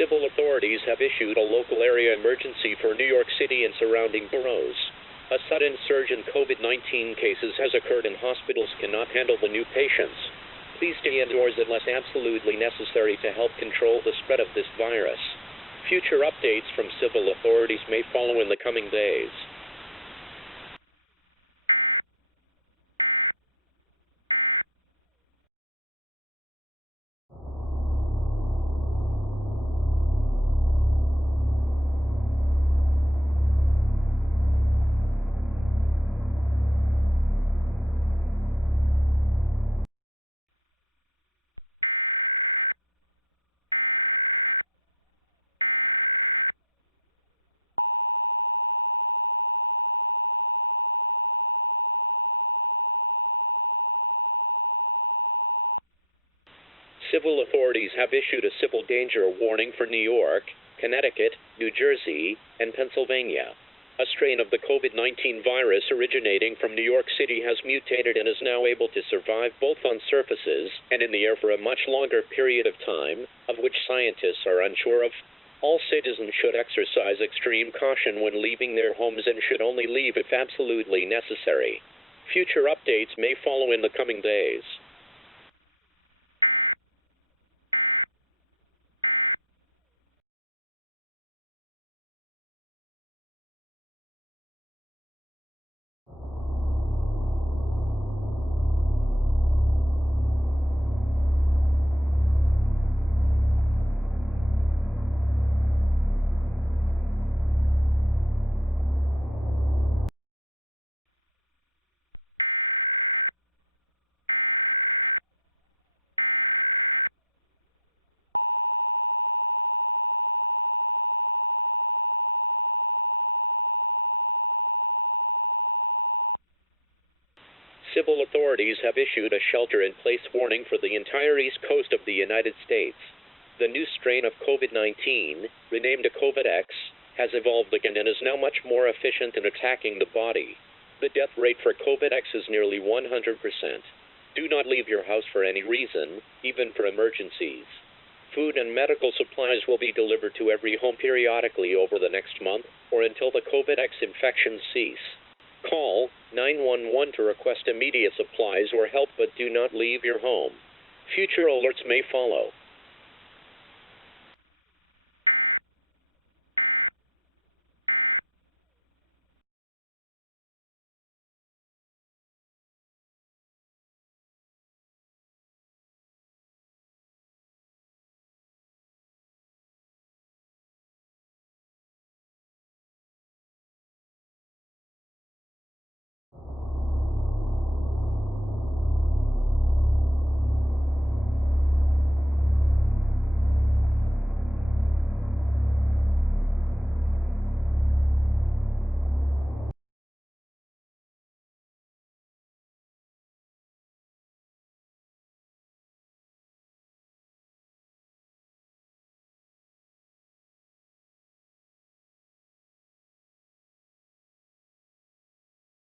Civil authorities have issued a local area emergency for New York City and surrounding boroughs. A sudden surge in COVID-19 cases has occurred and hospitals cannot handle the new patients. Please stay indoors unless absolutely necessary to help control the spread of this virus. Future updates from civil authorities may follow in the coming days. Civil authorities have issued a civil danger warning for New York, Connecticut, New Jersey, and Pennsylvania. A strain of the COVID-19 virus originating from New York City has mutated and is now able to survive both on surfaces and in the air for a much longer period of time, of which scientists are unsure of. All citizens should exercise extreme caution when leaving their homes and should only leave if absolutely necessary. Future updates may follow in the coming days. Civil authorities have issued a shelter-in-place warning for the entire east coast of the United States. The new strain of COVID-19, renamed a COVID-X, has evolved again and is now much more efficient in attacking the body. The death rate for COVID-X is nearly 100%. Do not leave your house for any reason, even for emergencies. Food and medical supplies will be delivered to every home periodically over the next month or until the COVID-X infections cease. Call 911 to request immediate supplies or help, but do not leave your home. Future alerts may follow.